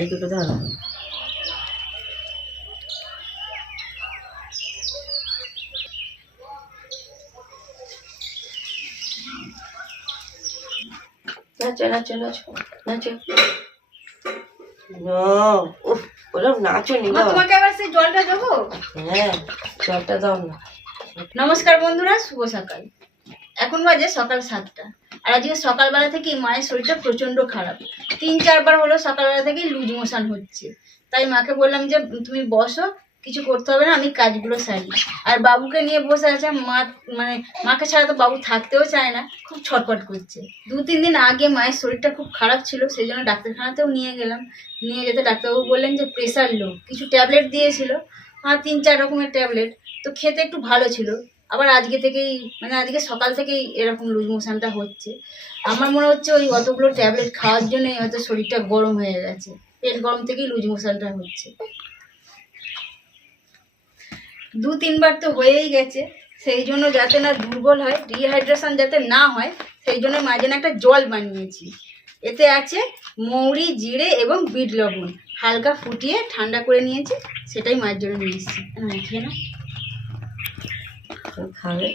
এই দুটো ধরো। নাচো নাচো নাচো নাচো। ওরকম নাচো নি। তোমাকে আবার সেই জলটা দেবো? হ্যাঁ জলটা দাও না। নমস্কার বন্ধুরা, শুভ সকাল। এখন বাজে সকাল 7টা। আর আজকে সকালবেলা থেকে মায়ের শরীরটা প্রচন্ড খারাপ। 3-4 বার হলো সকালবেলা থেকেই লুজ মোশন হচ্ছে। তাই মাকে বললাম যে তুমি বসো, কিছু করতে হবে না, আমি কাজগুলো সারি। আর বাবুকে নিয়ে বসে আছে। মানে মাকে ছাড়া তো বাবু থাকতেও চায় না, খুব ছটফট করছে। 2-3 দিন আগে মায়ের শরীরটা খুব খারাপ ছিল, সেই জন্য ডাক্তারখানাতেও নিয়ে গেলাম। নিয়ে যেতে ডাক্তারবাবু বললেন যে প্রেশার লো, কিছু ট্যাবলেট দিয়েছিল, 3-4 রকমের ট্যাবলেট। তো খেতে একটু ভালো ছিল। আবার আজকে থেকেই মানে আজকে সকাল থেকেই এরকম লুজ মোশনটা হচ্ছে। আমার মনে হচ্ছে ওই অতগুলো ট্যাবলেট খাওয়ার জন্যই হয়তো শরীরটা গরম হয়ে গেছে। পেট গরম থেকেই লুজ মোশনটা হচ্ছে। 2-3 বার তো হয়েই গেছে। সেই জন্য যাতে না দুর্বল হয়, ডিহাইড্রেশন যাতে না হয়, সেই জন্য মাঝে না একটা জল বানিয়েছি। এতে আছে মৌরি, জিরে এবং বিট লবণ, হালকা ফুটিয়ে ঠান্ডা করে নিয়েছি, সেটাই মায়ের জন্য নিয়ে এসেছি। খেয়ে না, খাবে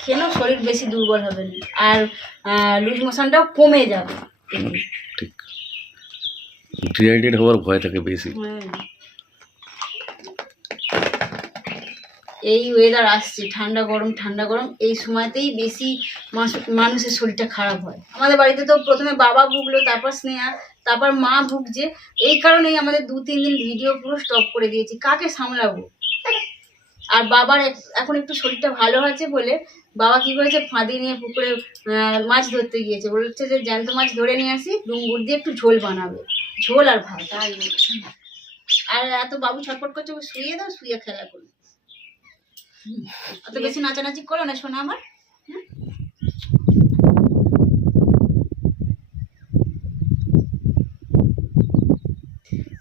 খেয়ে নাও, শরীর বেশি দুর্বল হবে না, আর লুজ মোশনটাও কমে যাবে। ঠিক, ডিহাইড্রেট হওয়ার ভয় থাকে বেশি। এই ওয়েদার আসছে, ঠান্ডা গরম, এই সময়তেই বেশি মানুষের শরীরটা খারাপ হয়। আমাদের বাড়িতে তো প্রথমে বাবা ভুগলো, তারপর স্নেহা, তারপর মা ভুগছে। এই কারণেই আমাদের 2-3 দিন ভিডিও পুরো স্টপ করে দিয়েছি। কাকে সামলাবো? আর বাবার এখন একটু শরীরটা ভালো আছে বলে বাবা কি করেছে, ফাঁদি নিয়ে পুকুরে মাছ ধরতে গিয়েছে। বলছে যে জ্যান্ত মাছ ধরে নিয়ে আসি, ডুমুর দিয়ে একটু ঝোল বানাবে, ঝোল আর ভাত। আর এত বাবু ছটফট করছে, শুয়ে দাও, শুয়ে খেলা করবে। অত বেশি নাচানাচি করো না শোনা আমার।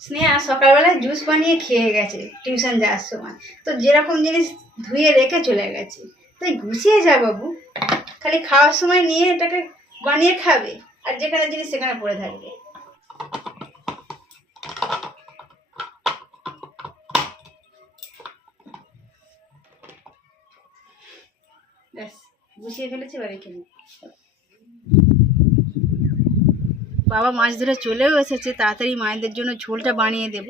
স্নেহা সকালবেলায় জুস বানিয়ে খেয়ে গেছে টিউশন যাওয়ার সময়। তো যেরকম জিনিস ধুয়ে রেখে চলে গেছে, তাই গুছিয়ে যা বাবু, খালি খাওয়ার সময় নিয়ে এটাকে বানিয়ে খাবে, আর যেখানে জিনিস সেখানে পড়ে থাকবে। ব্যাস গুছিয়ে ফেলেছে, এবার রেখে দিই। বাবা মাছ ধরে চলেও এসেছে, তাড়াতাড়ি মায়েদের জন্য ঝোলটা বানিয়ে দেব।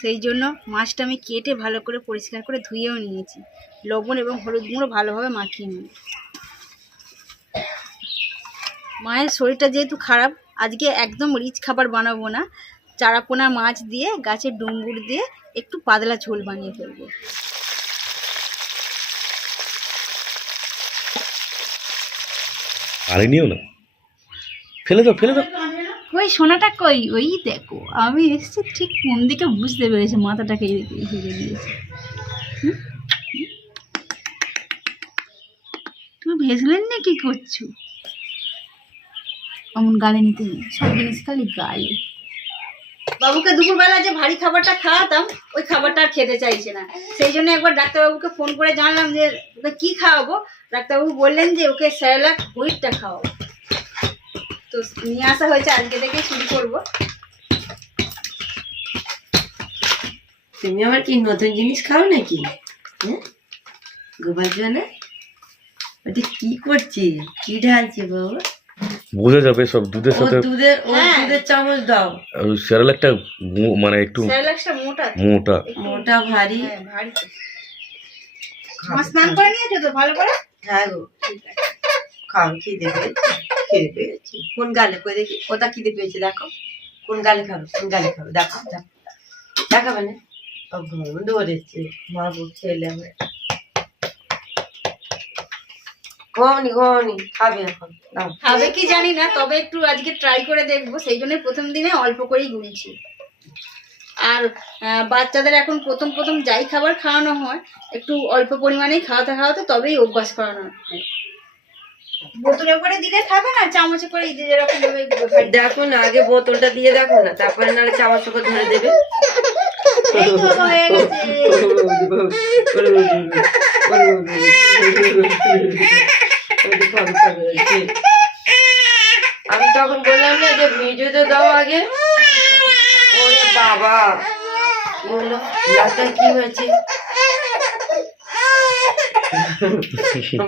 সেই জন্য মাছটা আমি কেটে ভালো করে পরিষ্কার করে ধুয়েও নিয়েছি। লবণ এবং হলুদ গুঁড়ো ভালোভাবে মাখিয়ে নিই। মায়ের শরীরটা যেহেতু খারাপ, আজকে একদম রিচ খাবার বানাবো না, চারাপোনা মাছ দিয়ে, গাছের ডুমুর দিয়ে একটু পাতলা ঝোল বানিয়ে ফেলবো। আরে নিও না, ফেলে দাও ফেলে দাও। ওই সোনাটা কই? ওই দেখো আমি এসেছি ঠিক কোন দিকে, বুঝতে পেরেছে, মাথাটাকে হেরে দিয়েছে। তুমি ভেসলেন না, কি করছো? অমন গালে নিতে নেই, সব জিনিস খালি গালে। বাবুকে দুপুরবেলা যে ভারী খাবারটা খাওয়াতাম, ওই খাবারটা আর খেতে চাইছে না। সেই জন্য একবার ডাক্তারবাবুকে ফোন করে জানলাম যে ওকে কী খাওয়াবো। ডাক্তারবাবু বললেন যে ওকে সেরেলাক হুইটটা খাওয়াবো। তো নিয়ে আসা হয়েছে, আজকে থেকে শুরু করবো। তুমি আবার কি নতুন জিনিস খাও নাকি? হ্যাঁ গোপাল জন্য ওটা কি করছি, কি ঢালছি বাবা? বোঝা যাবে সব দুধের সাথে। দুধের চামচ দাও। সেরেলাকটা মানে একটু সেরেলাকটা মোটা মোটা মোটা ভারী। ভারী। স্নান করে নিয়েছো তো ভালো করে? হ্যাঁ গো, খাও, খিদে পেয়েছে। কোন গালে কই দেখি, ওটা খিদে পেয়েছে, দেখো কোন গালে খাবে, কোন গালে খাবে, দেখো দেখাবে না? ধরেছে মা বউ ছেলে আমার। ঘুমাওনি খাবে এখন, খাবে কি জানি না, তবে একটু আজকে ট্রাই করে দেখবো। সেই জন্য প্রথম দিনে অল্প করেই গুলছি। আর বাচ্চাদের এখন প্রথম যাই খাবার খাওয়ানো হয়, একটু অল্প পরিমাণেই খাওয়াতে তবেই অভ্যাস করানো হয়। বোতলে করে দিলে খাবে না, চামচে করে যেরকম দেখো না, আগে বোতলটা দিয়ে দেখো না, তারপরে না চামচ করে ধরে দেবে। আমি তখন বললাম না যে ভিডিওতে দাও আগে। ওরে বাবা, কি হলো? লাস্টে কি হয়েছে?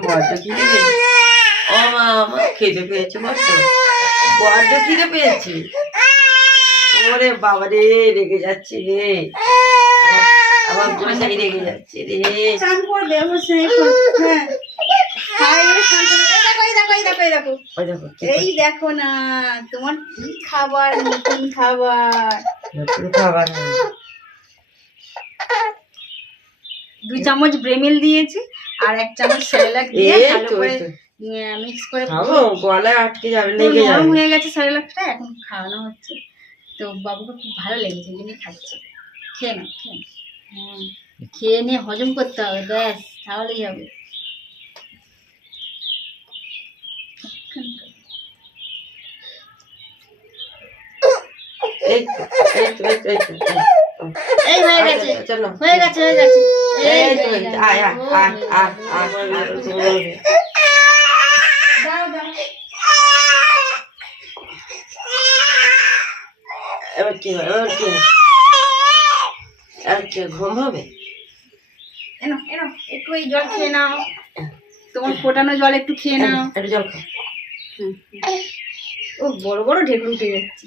বড্ড খিদে পেয়েছে। ও মা, আমার খিদে পেয়েছে বড্ড খিদে পেয়েছে। ওরে বাবা রে, রেগে যাচ্ছে রে, আমার গোসাই রেগে যাচ্ছে রে। চান করবে অবশ্যই। হ্যাঁ, ওই দেখো এই দেখো না তোমার কি খাবার, নতুন খাবার। নতুন খাবার। 2 চামচ ব্রেমেল দিয়েছি আর 1 চামচ সেরেলাক দিয়ে এই ভালো তো, করে এই তো। মিক্স করে খাবো, গলায় আটকে যাবে, পুরো লেগে নরম যাবে। হয়ে গেছে সেরেলাকটা, এখন খাওয়ানো হচ্ছে। তো বাবুকে খুব ভালো লেগেছে, এই জন্যই খাচ্ছে। খেয়ে নাও, খেয়ে নাও। হ্যাঁ, খেয়ে নিয়ে হজম করতে হবে, ব্যাস তাহলেই হবে। এই তো, এই তো, এই তো, এই তো, এই তো। এই হয়ে গেছে, চলো, হয়ে গেছে, হয়ে গেছে। এই তো, হয়ে এই তো, গেছে। আয় আয় ও, আয় হয়ে আয় গেছে। আয় আয়। দাও, দাও। এবার কি হবে? এবার কি হবে? আর কি ঘুম হবে? এনো, এনো, একটু এই জল খেয়ে নাও, তোমার ফোটানো জল একটু খেয়ে নাও। একটু জল খাও। ও বড় বড় ঢেকুর উঠে যাচ্ছে।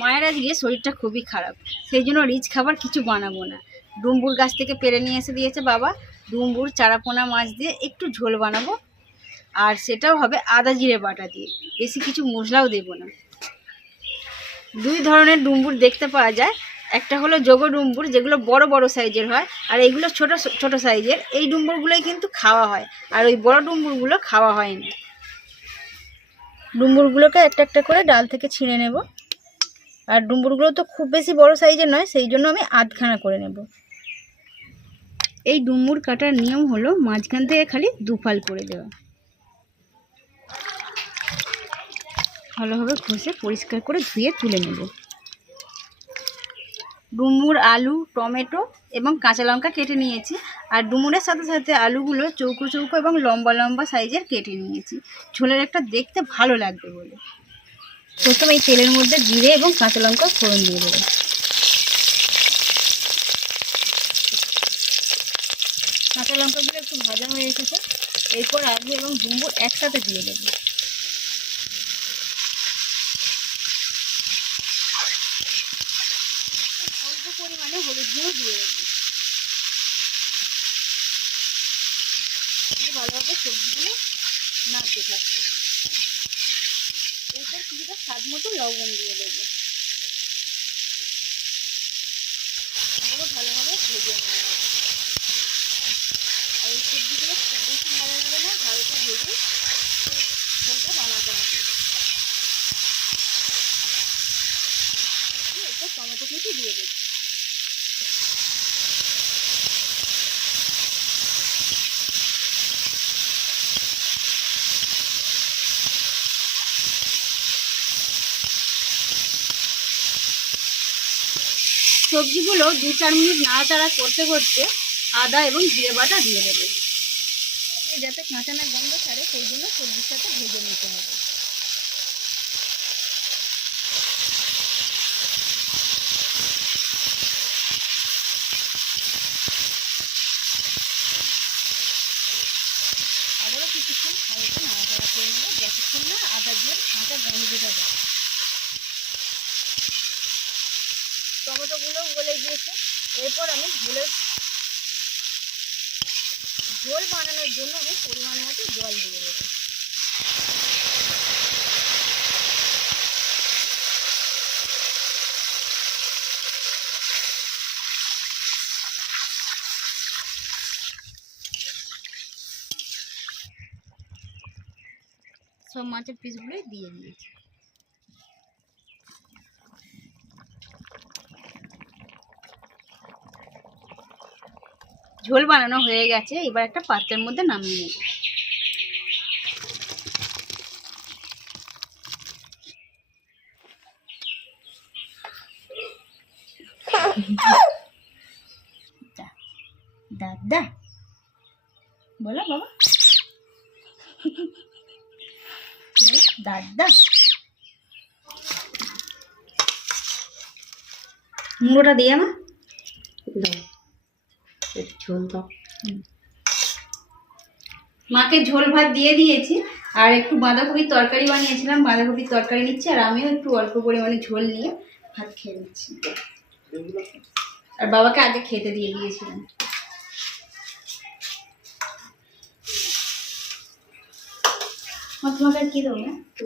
মায়ের আজকে শরীরটা খুবই খারাপ, সেই জন্য রিচ খাবার কিছু বানাবো না। ডুম্বুর গাছ থেকে পেরে নিয়ে এসে দিয়েছে বাবা, ডুম্বুর চারাপোনা মাছ দিয়ে একটু ঝোল বানাবো, আর সেটাও হবে আদা জিরে বাটা দিয়ে, বেশি কিছু মশলাও দেবো না। 2 ধরনের ডুম্বুর দেখতে পাওয়া যায়, একটা হলো যোগো ডুম্বুর, যেগুলো বড় বড় সাইজের হয়, আর এইগুলো ছোট ছোট সাইজের। এই ডুম্বুরগুলোই কিন্তু খাওয়া হয়, আর ওই বড় ডুম্বুরগুলো খাওয়া হয় না। ডুম্বুরগুলোকে একটা একটা করে ডাল থেকে ছিঁড়ে নেব, আর ডুম্বুরগুলো তো খুব বেশি বড় সাইজের নয়, সেই জন্য আমি আধখানা করে নেব। এই ডুম্বুর কাটার নিয়ম হলো মাঝখান থেকে খালি 2 ফাল করে দেওয়া। ভালোভাবে ঘষে পরিষ্কার করে ধুয়ে তুলে নেব। ডুমুর, আলু, টমেটো এবং কাঁচা লঙ্কা কেটে নিয়েছি, আর ডুমুরের সাথে সাথে আলুগুলো চৌকো চৌকো এবং লম্বা লম্বা সাইজের কেটে নিয়েছি, ঝোলের একটা দেখতে ভালো লাগবে বলে। প্রথমে এই তেলের মধ্যে জিরে এবং কাঁচা লঙ্কা ফোড়ন দিয়ে দেবো। কাঁচা লঙ্কাগুলো একটু ভাজা হয়ে এসেছে, এরপর আলু এবং ডুমুর একসাথে দিয়ে দেবো। অল্প পরিমাণে হলুদ গুঁড়ো দিয়ে দেবো। ভালোভাবে সবজিগুলো নাড়তে থাকবে। এরপর কিছুটা স্বাদ মতো লবণ দিয়ে দেবো। ভালোভাবে ভেজে নেব। আর এই সবজিগুলো খুব বেশি ভালো লাগে না, হালকা ভেজে ঝোলটা বানাতে হবে। এরপর টমেটো কুচি দিয়ে দেবো। সবজিগুলো 2-4 মিনিট নাড়াচাড়া করতে করতে আদা এবং জিরে বাটা দিয়ে দেবো, যাতে কাঁচা না গন্ধ ছাড়ে, সেই জন্য সবজির সাথে ভেজে নিতে হবে। আবারও কিছুক্ষণ হালকা নাড়াচাড়া করে নেবো, যতক্ষণ না আদা জিরের কাঁচা গন্ধটা যায়। টমেটোগুলো গলে গিয়েছে, এরপর আমি ঝোল বানানোর জন্য আমি পরিমাণ মতো জল দিয়ে দেবো। সব মাছের পিসগুলোই দিয়ে দিয়েছি। ঝোল বানানো হয়ে গেছে, এবার একটা পাত্রের মধ্যে নামিয়ে নেব। দাদা বলো বাবা, দাদা। মুড়োটা দিয়ে না দাও একটু ঝোল দাও। মাকে ঝোল ভাত দিয়ে দিয়েছি, আর একটু বাঁধাকপির তরকারি বানিয়েছিলাম, বাঁধাকপির তরকারি নিচ্ছি, আর আমিও একটু অল্প পরিমাণে ঝোল নিয়ে ভাত খেয়ে নিচ্ছি। আর বাবাকে আগে খেতে দিয়ে দিয়েছিলাম। তোমাকে আর কি দেবো?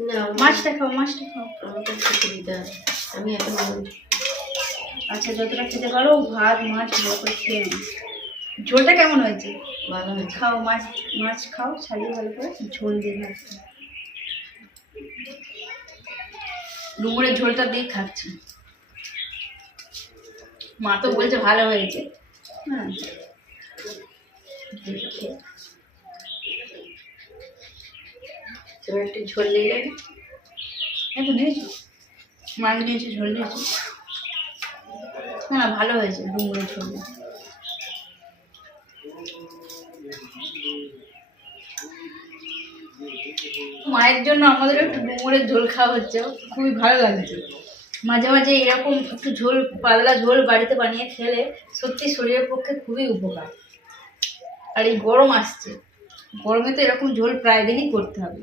না মাছটা খাও, মাছটা খাও। আমাকে খেতে দিতে হবে, আমি এখন আচ্ছা, যতটা খেতে পারো ভাত মাছ ভালো করে খেয়ে নাও। ঝোলটা কেমন হয়েছে? ভালো হয়েছে। খাও, মাছ মাছ খাও, ছাড়িয়ে ভালো করে ঝোল দিয়ে ভাত খাও। ডুমুরের ঝোলটা দিয়ে খাচ্ছি। মা তো বলছে ভালো হয়েছে। হ্যাঁ, তুমি একটু ঝোল নিয়ে যাবে। একটু নিয়েছো, মান নিয়েছো, ঝোল নিয়েছো। না ভালো হয়েছে ডুমুরের ঝোল। মায়ের জন্য আমাদের একটু ডুমুরের ঝোল খাওয়া হচ্ছে, খুবই ভালো লাগছে। মাঝে মাঝে এরকম একটু ঝোল, পাতলা ঝোল বাড়িতে বানিয়ে খেলে সত্যি শরীরের পক্ষে খুবই উপকার। আর এই গরম আসছে, গরমে তো এরকম ঝোল প্রায় দিনই করতে হবে।